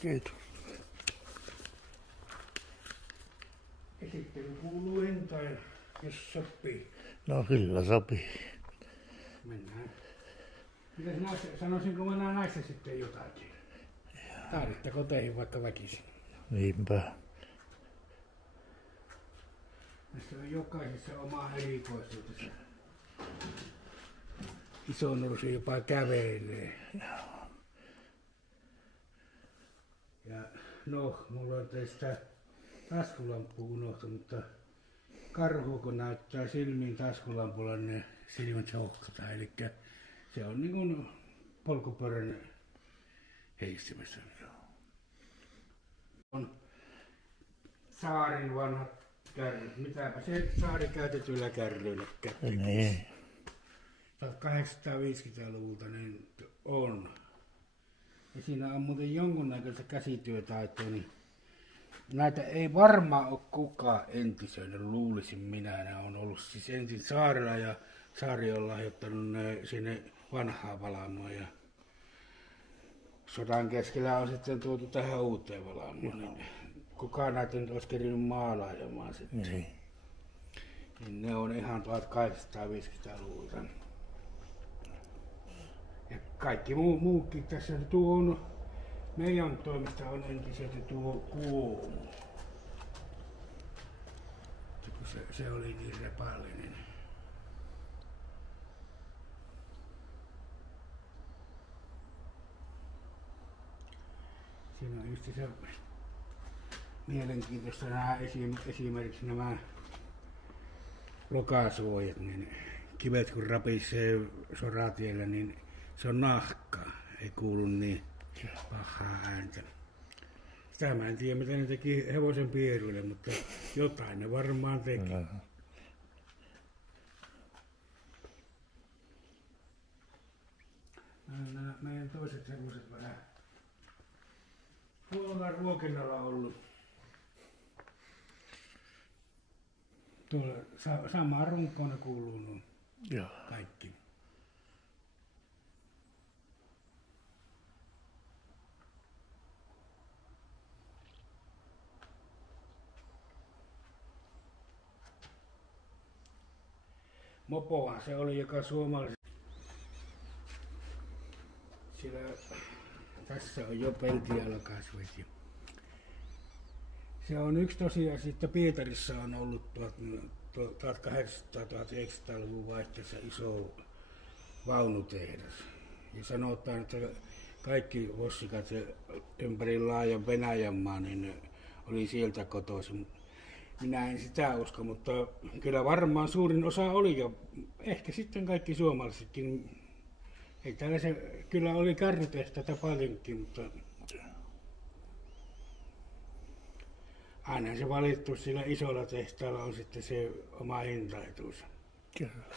Kiitos. Esittely kuuluu hintaan, jos sopii. No kyllä sopii. Mennään. Sanoisinko mä näistä sitten jotakin? Tarvittako teihin vaikka väkisin? Niinpä. Tässä on jokaisessa oma erikoisuutensa. Iso nursi jopa kävelee. Ja no, mulla on tästä taskulamppu unohtunut, mutta karhu kun näyttää silmiin taskulampulla, niin silmät hohkataan. Eli se on niin kuin polkupyörän heistämässä. On saarin vanhat kärryt. Mitäpä se saari käytetyillä kärryillä kätteeksi. Niin. 1850-luvulta niin on. Ja siinä on muuten jonkunnäköistä käsityötaitoa, niin näitä ei varmaan ole kukaan entisöinen, luulisin minä. Ne on ollut siis ensin saarella ja saari on lahjoittanut ne sinne vanhaa valaamoon. Ja sodan keskellä on sitten tuotu tähän uuteen valaamoon. Niin kukaan näitä nyt olisi kerinyt maalaajamaan sitten. Niin ne on ihan 1850-luvulta. Ja kaikki muukin tässä tuo on, meidän toimista on entiseltä tuo Kuomu. Se oli niin repallinen. Siinä on just se mielenkiintoista nämä esimerkiksi nämä lokasuojat, niin kivet kun rapisee soratiellä, niin se on nahkaa, ei kuulu niin pahaa ääntä. Sitä mä en tiedä, mitä ne teki hevosen pieruille, mutta jotain ne varmaan teki. Nämä meidän toiset hevoset vähän huonolla ruokinnalla ollut. Tuolla samaan runkoon ne kuuluu nuo kaikki. Mopohan se oli, joka suomalaisessa. Siellä, tässä on jo peltijalkasvit. Se on yksi tosiaan, että Pietarissa on ollut 1800-1900-luvun vaihteessa iso vaunutehdas. Ja sanotaan, että kaikki vossikat ympäri laajan Venäjänmaan niin oli sieltä kotoisin. Minä en sitä usko, mutta kyllä varmaan suurin osa oli ja ehkä sitten kaikki suomalaisetkin. Ei tällaisen, kyllä oli kärrytehtaita paljonkin, mutta aina se valittu sillä isolla tehtaalla on sitten se oma hintaetuus. Kyllä.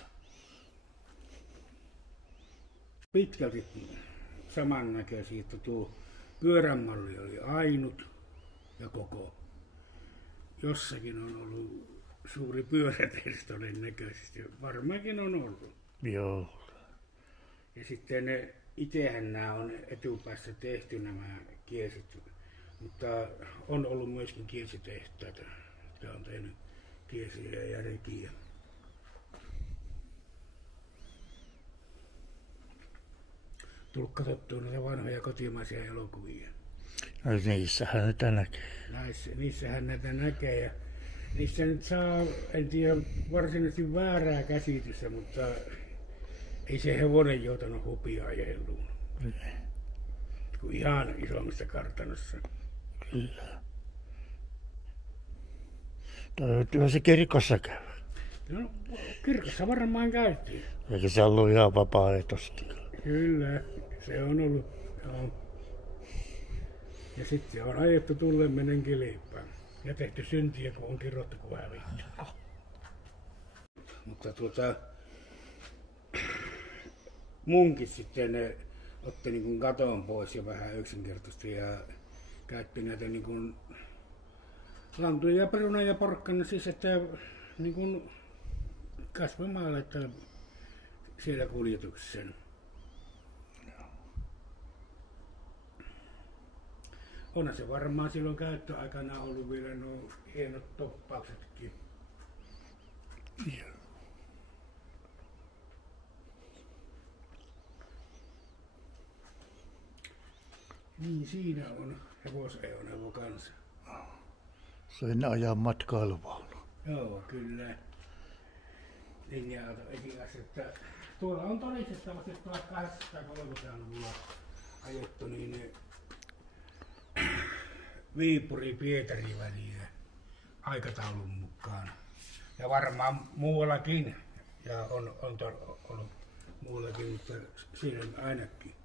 Pitkälti samannäköisiä, että tuo pyöränmalli oli ainut ja koko. Jossakin on ollut suuri pyörätehdas todennäköisesti. Varmaankin on ollut. Joo. Ja sitten ne, itsehän nämä on etupäässä tehty nämä kiesit, mutta on ollut myöskin kiesitehtaita, jotka on tehnyt kiesiä ja rekiä. Tullut katsottua näitä vanhoja kotimaisia elokuvia. No niissähän näitä näkee. Niissähän näitä näkee ja niissä nyt saa, en tiedä varsinaisesti väärää käsitystä, mutta ei se hevonen joutanut hupia ajelluun. Kun ihan isommissa kartanossa. Kyllä. Toivottavasti se kirkossa käy. No, kirkossa varmaan käytiin. Eikä se ollut ihan vapaaehtoisesti. Kyllä, se on ollut. Joo. Ja sitten on ajettu tullen menen kilpaan. Ja tehty syntiä, kun on kirottu, kun hävitty. Mutta munkin sitten ne otti niin kuin katon pois ja vähän yksinkertaisesti ja käytti näitä niin kuin lantuja ja peruna ja porkkana siis, että niin kuin kasvimaalle, että siellä kuljetuksen. onhan se varmaan silloin käyttöaikana ollut vielä nuo hienot toppauksetkin. Joo. Niin siinä on hevosajoneuvo kanssa. Sen ajan matkailuvaunu. Joo, kyllä. Linja-auto esimerkiksi, että tuolla on todistettavasti 1830-luvulla ajettu niin Viipuri-Pietari väliä aikataulun mukaan. Ja varmaan muuallakin, ja on ollut muuallakin, mutta siinä ainakin.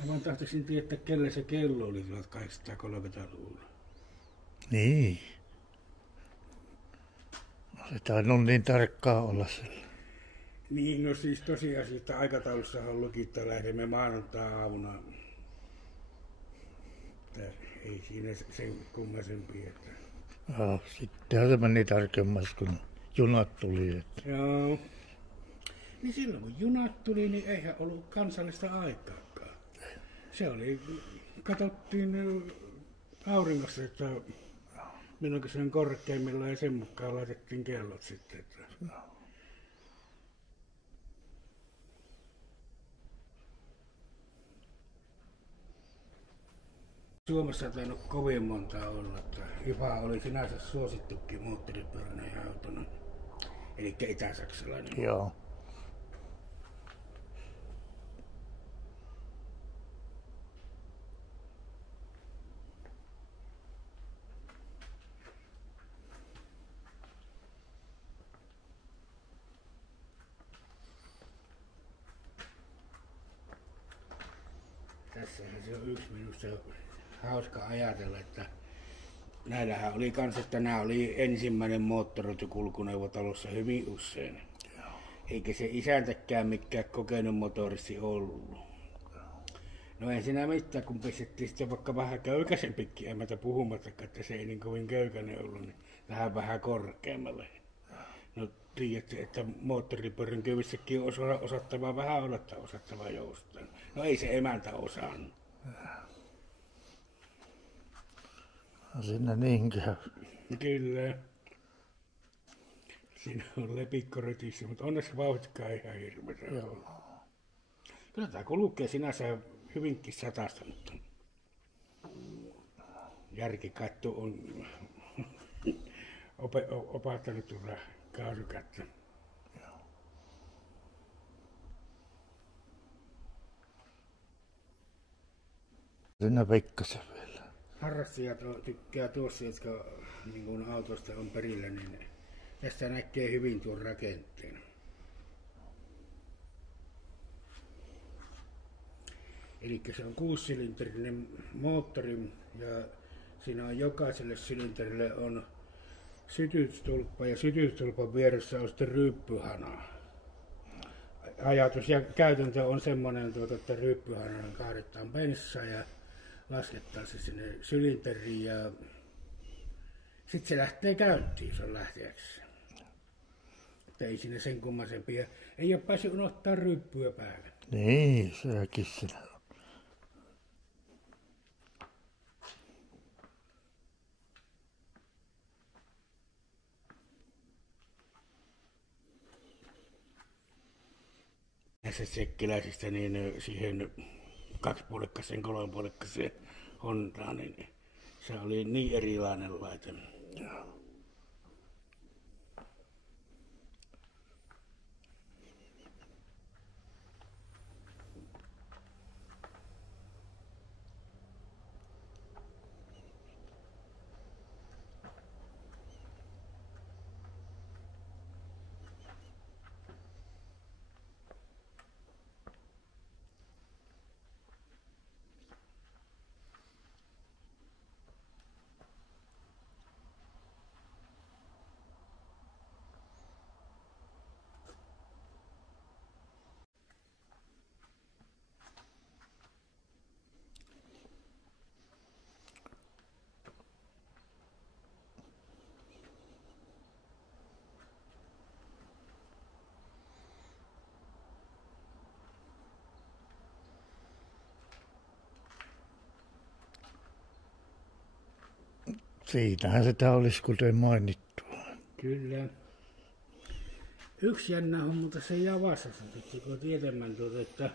Mä vaan tahtoisin tietää, kelle se kello oli 1830-luvulla. Niin. Se tainnut niin tarkkaa olla sillä. Niin, no siis tosiaan että aikataulussa on luki, että lähdemme maanantai-aamuna. Ei siinä sen kummasempia. Sittenhän se meni tarkemmas, kun junat tuli. Että. Joo. Niin silloin kun junat tuli, niin eihän ollut kansallista aikaakaan. Se oli, katsottiin auringossa, että milloin se on korkeimmilla ja sen mukaan laitettiin kellot sitten. Että. Suomessa ei tainnut kovin monta olla, että Yva oli sinänsä suosittukin moottoripyöränä ja autona, eli itä-saksalainen. Joo. Tässähän se on yksi minusta hauska ajatella, että näillähän oli kans, että nämä oli ensimmäinen moottoroitu kulkuneuvo talossa hyvin usein. Eikä se isäntäkään mikään kokenut motoristi ollut. No ei siinä mitään, kun pistettiin sitten vaikka vähän köykäisempikin emäntä puhumattakaan, että se ei niin kovin köykäinen ollut, niin vähän korkeammalle. No tiedätte, että moottoripyörän kyvissäkin on osattava vähän olla, että osattava joustaa. No ei se emäntä osannut. Siinä niin käy. Kyllä. Siinä on lepikko rytissä, mutta onneksi vauhditkaan ihan hirveä. Joo. Kyllä tämä kulkee sinänsä hyvinkin satasta, mutta järkikatto on opattanut tuota kaasukättä. Siinä Veikkasen vielä. Harrastajat tykkää tuossa, jotka niin kuin autosta on perillä, niin tästä näkee hyvin tuon rakenteen. Eli se on 6-sylinterinen moottori ja siinä on jokaiselle sylinterille on sytytystulppa ja sytytystulpan vieressä on sitten ryyppyhana. Ajatus ja käytäntö on semmoinen, että ryyppyhanan kaadetaan bensaa ja lasketaan se sinne sylinteriin ja sitten se lähtee käyntiin, se on lähteäksi. Ei siinä sen kummasempia. Ei ole päässyt unohtaa ryyppyä päälle. Niin, sekin siinä on. Näissä tsekkiläisistä niin siihen 2-puolikkaseen, 3-puolikkaseen Hondaan, niin se oli niin erilainen laite. Siitähän sitä olisi kuten mainittu. Kyllä. Yksi jännä homma tässä Javasassa, kun tietämään että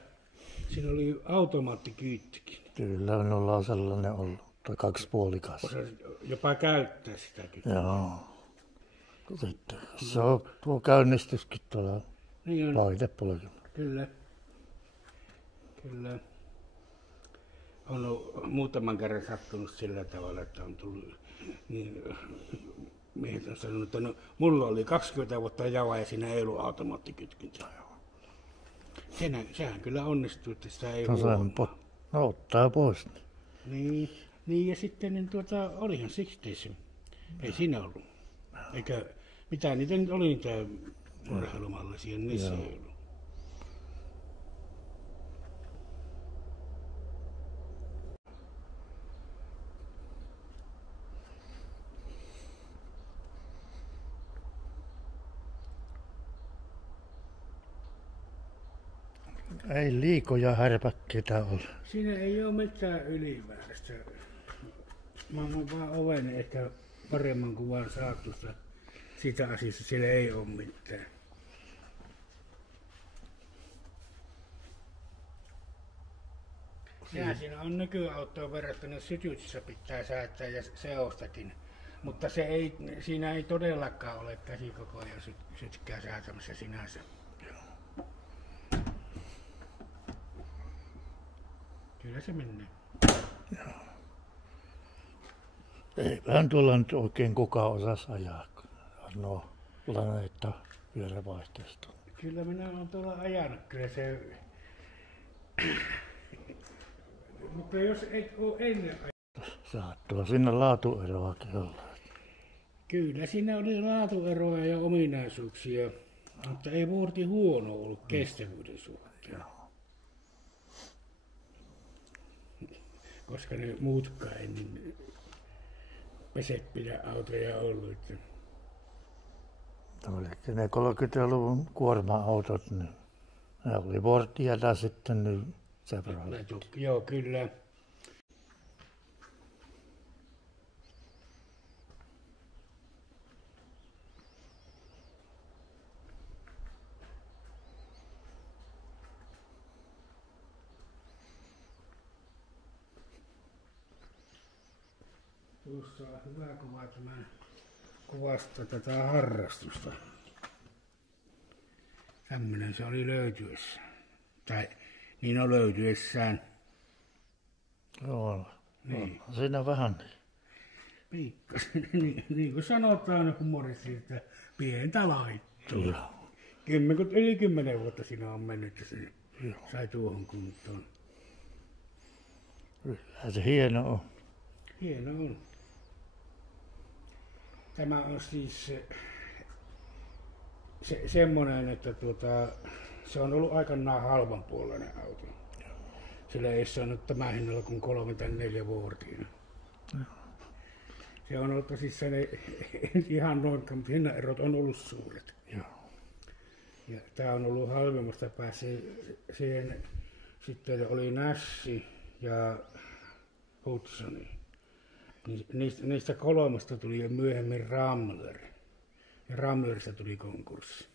siinä oli automaattikyyttikin. Kyllä minulla on sellainen ollut, tai 2 puolikas. Osasit jopa käyttää sitäkin. Joo. Sitten se on tuo käynnistyskin tuolla Niin on. laitepuolella. Kyllä. Kyllä. On muutaman kerran sattunut sillä tavalla, että on tullut niin miehet on sanonut, että no, mulla oli 20 vuotta Java ja siinä ei ollut automaattikytkintä. Sehän kyllä onnistuu, että sitä ei huomaa. No ottaa pois. Niin ja sitten niin olihan siksi ei siinä ollut. Eikä mitään niitä nyt oli niitä urheilumallisia, niissä ei ollut. Ei liikoja härpäkkeitä ole. Siinä ei ole mitään ylimääräistä. Mä oon vaan oven ehkä paremman kuvan saatusta sitä asiasta. Siellä ei ole mitään. Sehän siinä on nykyautoon verrattuna sytytsissä pitää säätää ja seostakin. Mutta siinä ei todellakaan ole käsikokoja sytkää säätämässä sinänsä. Kyllä se menee. Eipähän tuolla nyt oikein kukaan osasi ajaa. No, planeetta pyörävaihteesta. Kyllä minä olen tuolla ajanut. Kyllä se... Mutta jos et ole ennen ajanut... Saattua sinne laatueroakin olla. Kyllä siinä oli laatueroa ja ominaisuuksia. Mutta ei vuorti huono ollut kestävyyden suhteen. Koska ne muutkaan ei niin pesepidä autoja ollut. Että... Ne 30-luvun kuorma-autot, niin ne oli Vortiata sitten niin Chevrolet. Joo, kyllä. Tuossa on hyvä kuva, että mä kuvastaa tätä harrastusta. Tämmönen se oli löytyessä. Tai niin on löytyessään. Joo, niin. Siinä vähän. Pikkasen, niin kuin sanotaan humorisesti, että pientä laittoa. Joo. Yli 10 vuotta siinä on mennyt, että se sai tuohon kuntoon. Kyllä se hieno on. Hieno on. Tämä on siis semmoinen, että se on ollut aikanaan halvan puolinen auto. Sillä ei saanut tämän hinnalla kuin 3 tai 4 vuortia. Se on ollut siis ihan noin, mutta hinnaerot on ollut suuret. Ja tämä on ollut halvemmasta päässä. Siihen sitten oli Nassi ja Hudsoni. Niistä 3 tuli jo myöhemmin Ramler. Ja Ramlerista tuli konkurssi.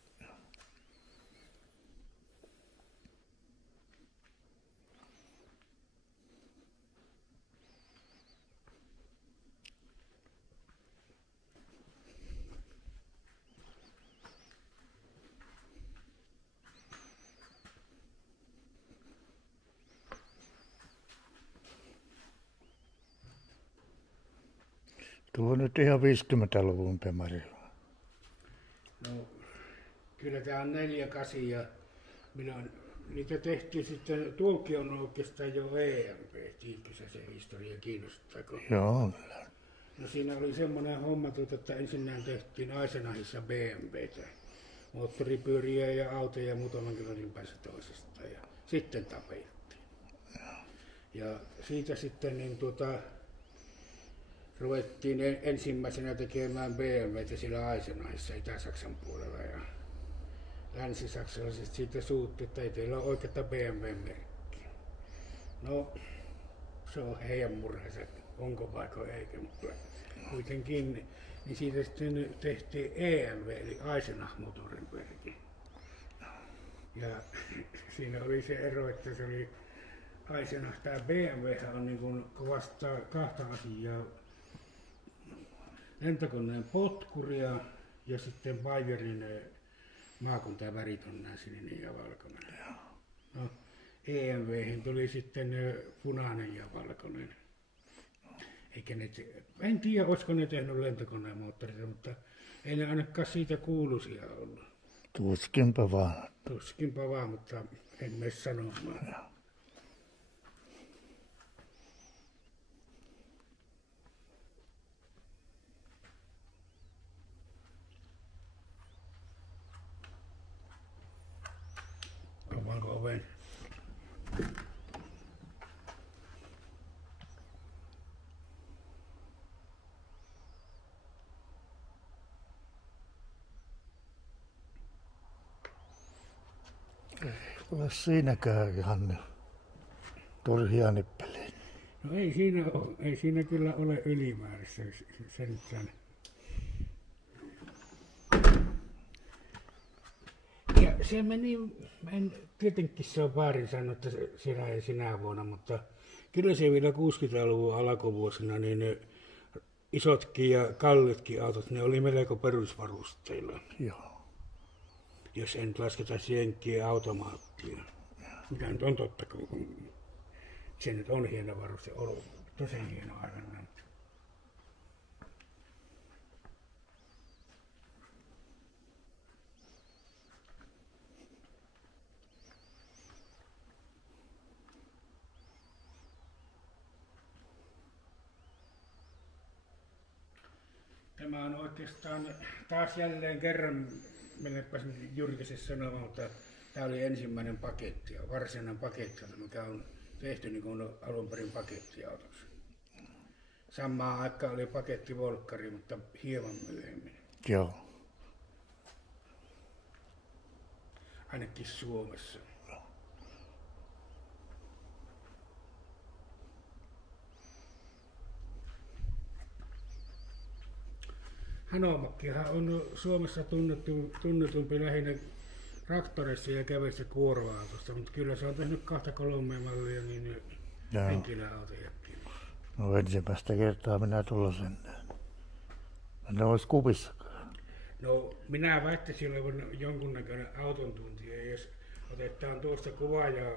Tuo nyt ihan 50-luvun pemarilla. No, kyllä tämä on 48 ja niitä tehtiin sitten, tuokin on oikeastaan jo EMP, tiedätkö se historia, kiinnostaako? Joo. No siinä oli semmoinen homma, että ensinnäkin tehtiin Eisenachissa BMWtä, moottoripyöriä ja autoja muutaman kilometrin päässä toisesta ja sitten tapettiin. Ja siitä sitten niin ruvettiin ensimmäisenä tekemään BMWtä siellä Eisenachissa Itä-Saksan puolella ja länsi-saksalaiset siitä suutti, että ei teillä ole oikeata BMW-merkkiä. No, se on heidän murheansa, onko vaiko eikä, mutta kuitenkin, niin siitä sitten tehtiin EMV eli Eisenach Motorenwerk. Ja siinä oli se ero, että se oli Eisenach, tämä BMW on niin kuin kuvastaa kahta asiaa. Lentokoneen potkuria ja sitten Bayerin maakuntavärit on nämä sininen ja valkoinen. No, EMW:hin tuli sitten punainen ja valkoinen. Eikä ne, en tiedä, olisiko ne tehnyt lentokoneen moottoreita, mutta ei ne ainakaan siitä kuuluisia ollut. Tuskinpä vaan. Tuskinpä vaan, mutta en mene sanomaan. Avaanko oven? Ole siinäkään ihan turhia nippeleitä. No ei siinä kyllä ole ylimääräistä sentään. Ja se meni, tietenkin se on väärin sanoa, että sinä ei sinä vuonna, mutta kyllä se vielä 60-luvun alkuvuosina, niin ne isotkin ja kalliitkin autot, ne oli melko perusvarusteilla. Joo. Jos en lasketa jenkkien automaattia. Mikä nyt on totta, kun se nyt on hieno varuste, ollut tosi hieno aivan. Tämä on oikeastaan taas jälleen kerran, menenpäs Jyrkäsessä sanomaan, mutta tämä oli ensimmäinen paketti, varsinainen paketti, mikä on tehty niin kuin alun perin pakettiautoksi. Samaan aikaan oli paketti Volkkari, mutta hieman myöhemmin. Joo. Ainakin Suomessa. Hanomakkihan on Suomessa tunnetumpi lähinnä traktorissa ja kävessä kuorma-autosta, mutta kyllä se on tehnyt 2-3 mallia niin henkilöautojakin. No ensimmäistä kertaa minä tuollaisen näen. Ne olisi kuvissakaan. No minä väittäisin olevan jonkunnäköinen auton tuntija, jos otetaan tuosta kuvaa ja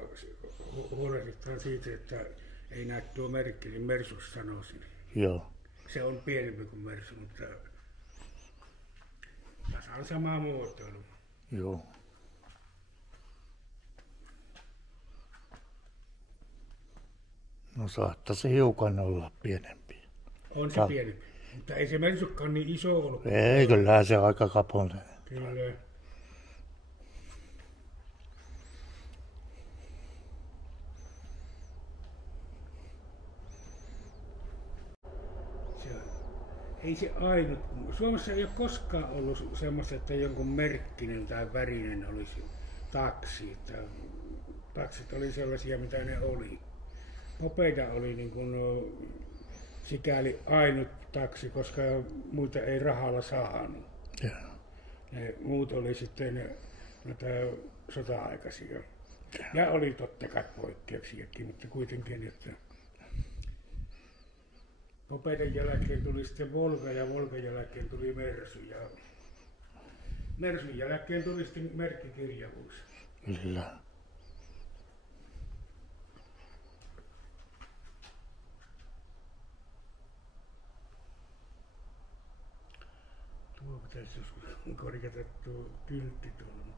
huolehditaan siitä, että ei näe tuo merkki, niin Mersus sanoisin. Joo. Se on pienempi kuin Mersu, mutta tässä on sama muotoilu. Joo. No saattaisi hiukan olla pienempi. On se pienempi, mutta ei se Mersukaan niin iso ollut. Ei, kyllähän se aika kapoinen. Kyllä. Ei se ainut. Suomessa ei ole koskaan ollut semmoista, että jonkun merkkinen tai värinen olisi taksi. Että taksit oli sellaisia, mitä ne oli. Mopeita oli niin kuin sikäli ainut taksi, koska muita ei rahalla saanut. Ne muut oli sitten noita sota-aikaisia. Ja oli totta kai poikkeuksiakin, mutta kuitenkin, että Mopeiden jälkeen tuli sitten Volga ja Volgan jälkeen tuli Mersu ja Mersun jälkeen tuli sitten merkkikirjavuus. Kyllä. Tuo pitäisi joskus korjata tuo kyltti tuolla.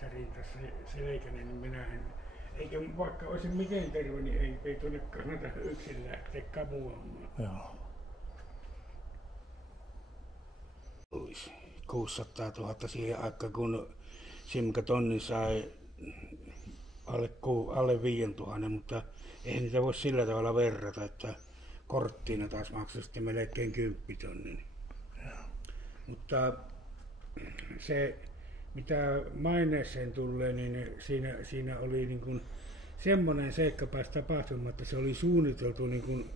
Särin tässä selkäinen, niin minä en. Eikä vaikka olisin miten terve, niin ei tuonne kannata yksin lähteä kamuamaan. Joo. Olisi 600 000 siihen aikaan, kun Simka Tonni sai alle 5 000, mutta eihän niitä voi sillä tavalla verrata, että korttiina taas maksoi sitten melkein 10 000. Mutta se, mitä maineeseen tulee, niin siinä oli niin kuin semmoinen seikka pääsi tapahtumaan, että se oli suunniteltu niin kuin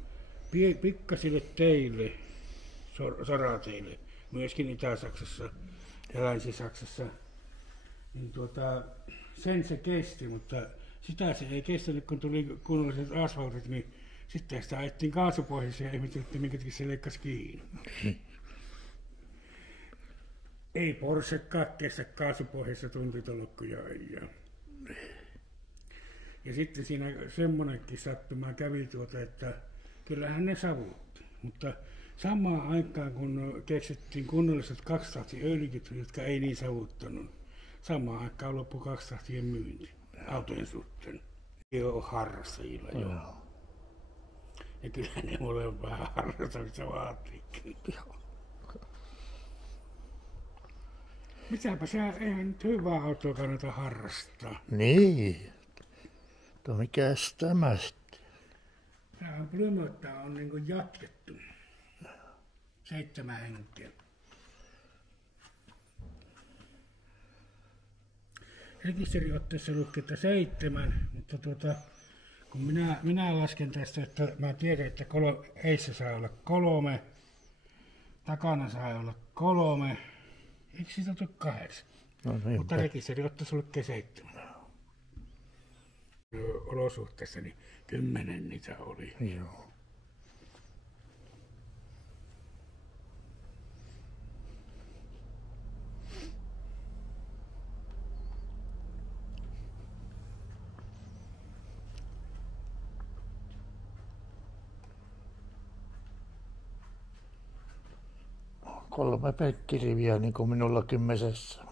pikkasille teille, sorateille, myöskin Itä-Saksassa ja Länsi-Saksassa, niin sen se kesti, mutta sitä se ei kestänyt, kun tuli kunnolliset asfaltit, niin sitten sitä ajettiin kaasupohjassa ja ihmeteltiin, minkä takia se leikkasi kiinni. Ei Porschekaan kestä kaasupohjassa tuntitolokkuja ajaa. Ja sitten siinä semmoinenkin sattuma kävi että kyllähän ne savutti, mutta samaan aikaan kun keksittiin kunnolliset kaksitahti öljyt, jotka ei niin savuttanut, samaan aikaan loppui kaksitahtien myynti autojen suhteen. Ei ole harrastajilla jo. Ja kyllähän ne mulle vähän harrastamista vaatiikin. Mitäpä sä, eihän nyt hyvää autoa kannata harrastaa. Niin. Mikäs tämä sitten? Tämähän Plymouthia on niin kuin jatkettu. 7 henkeä. Rekisteriotteessa lukee, että 7, mutta kun minä lasken tästä, että mä tiedän, että eissä saa olla 3, takana saa olla 3, eikö siitä tule 8? No niin, mutta rekisteriotteessa lukee 7. Olosuhteessa niin 10 niitä oli. Joo. Kolme penkkiriviä niin kuin minullakin mesessä.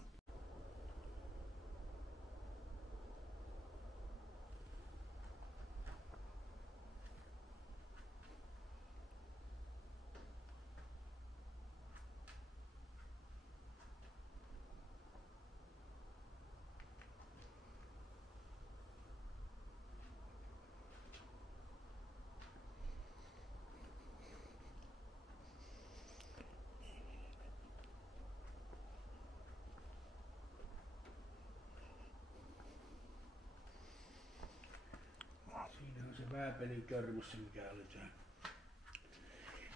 Vääpelikörmyssä, mikä oli tämä.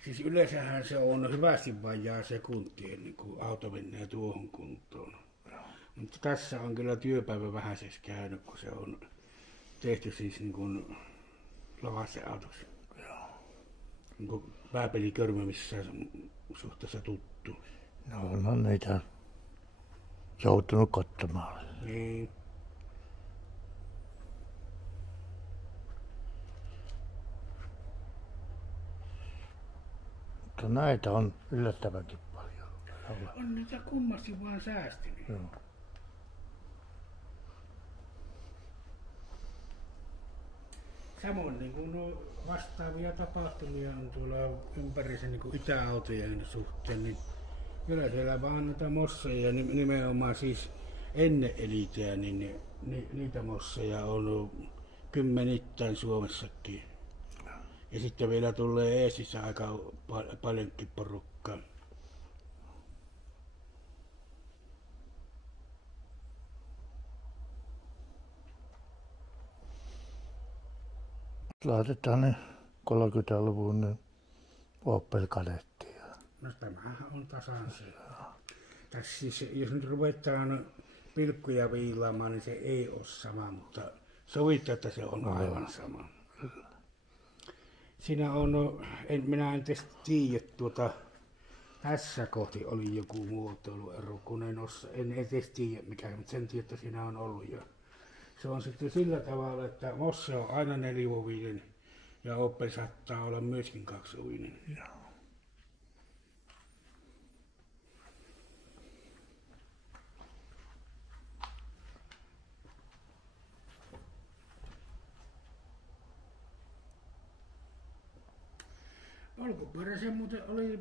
Siis yleensähän se on hyvästi vajaa sekunti ennen kuin auto menee tuohon kuntoon. Mutta tässä on kyllä työpäivä vähäiseksi käynyt, kun se on tehty siis niin kuin lavasteautoksi. Niin kuin vääpelikörmä missä suhteessa tuttu. No on niitä joutunut katsomaan. Niin. Mutta näitä on yllättävänkin paljon. On niitä kummasti vaan säästynyt. Joo. Samoin niin kuin vastaavia tapahtumia on tuolla ympärissä niin kuin itäautojen suhteen, niin kyllä siellä vaan noita mosseja, nimenomaan siis ennen eliteä, niin niitä mosseja on kymmenittäin Suomessakin. Ja sitten vielä tulee Eestissä aika paljonkin porukkaa. Laitetaan ne 30-luvun ne Opel-kadettiin. No tämähän on tasan se. Tässä siis, jos nyt ruvetaan pilkkuja viilaamaan, niin se ei ole sama, mutta sovittu, että se on aivan sama. Siinä on, minä en tietysti tiedä, tässä kohti oli joku muotoiluero, kun en edes tiedä mikä, mutta sen tiedä, että siinä on ollut jo. Se on sitten sillä tavalla, että Mosse on aina 4-ovinen ja Opel saattaa olla myöskin 2-ovinen. Polkupyörä se muuten oli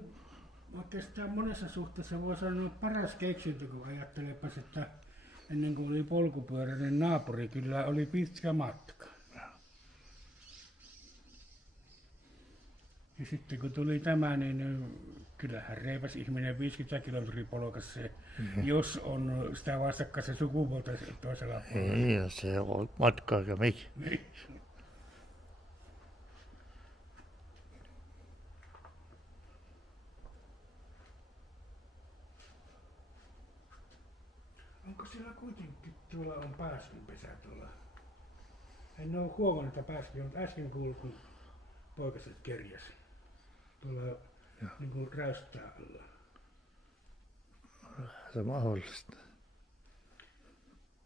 oikeastaan monessa suhteessa voi sanoa paras keksintö, kun ajattelepas, että ennen kuin oli polkupyöräinen naapuri, kyllä oli pitkä matka. Ja sitten kun tuli tämä, niin kyllähän reipas ihminen 50 kilometriä polkassa, jos on sitä vastakkaisen sukupuolta toisella puolella. Ei, se on matkaa ja mikä. Onko siellä kuitenkin, tuolla on pääskinpesä tuolla? En ole huomannut, että pääskin, mutta äsken kuullut, kun poikaset kerjäs. Tuolla niin kuin räystää alla. Se on mahdollista.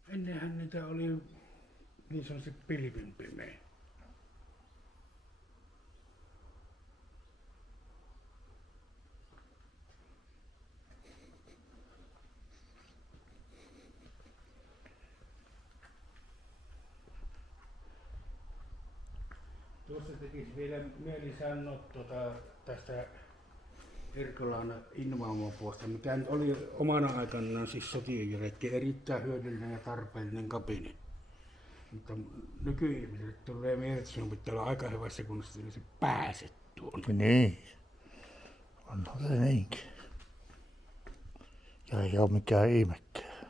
Ennenhän niitä oli niin sanotusti pilvinpimeä. Tuossa tekisi vielä mieli sanoa tästä Erkolan Invaamo-puolesta, mikä oli omana aikanaan siis sotijaretki erittäin hyödyllinen ja tarpeellinen kapine. Mutta nykyihmisille tulee mieleen, että sinun pitää olla aika hyvässä kunnossa, että se pääset tuonne. Niin. Onhan se niinkin. Ja ei ole mikään ihmekään.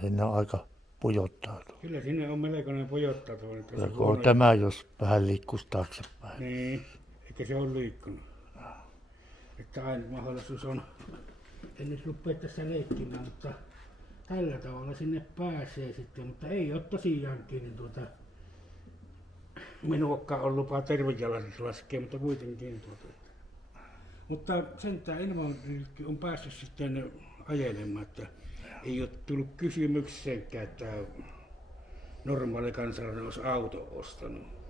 Sinne on aika pujottautunut. Kyllä sinne on melkoinen pujottautunut. Ja kun on tämä, jos vähän liikkuisi taaksepäin. Niin, eikä se ole liikkunut. Että aina mahdollisuus on, en nyt rupea tässä leikkimään, mutta tällä tavalla sinne pääsee sitten, mutta ei ole tosiaankin niin minuakaan on lupa tervejalaisiksi laskea, mutta kuitenkin Mutta sentään Invaamo on päässyt sitten ajelemaan, että ei ole tullut kysymykseenkään, että normaali kansalainen olisi auto ostanut.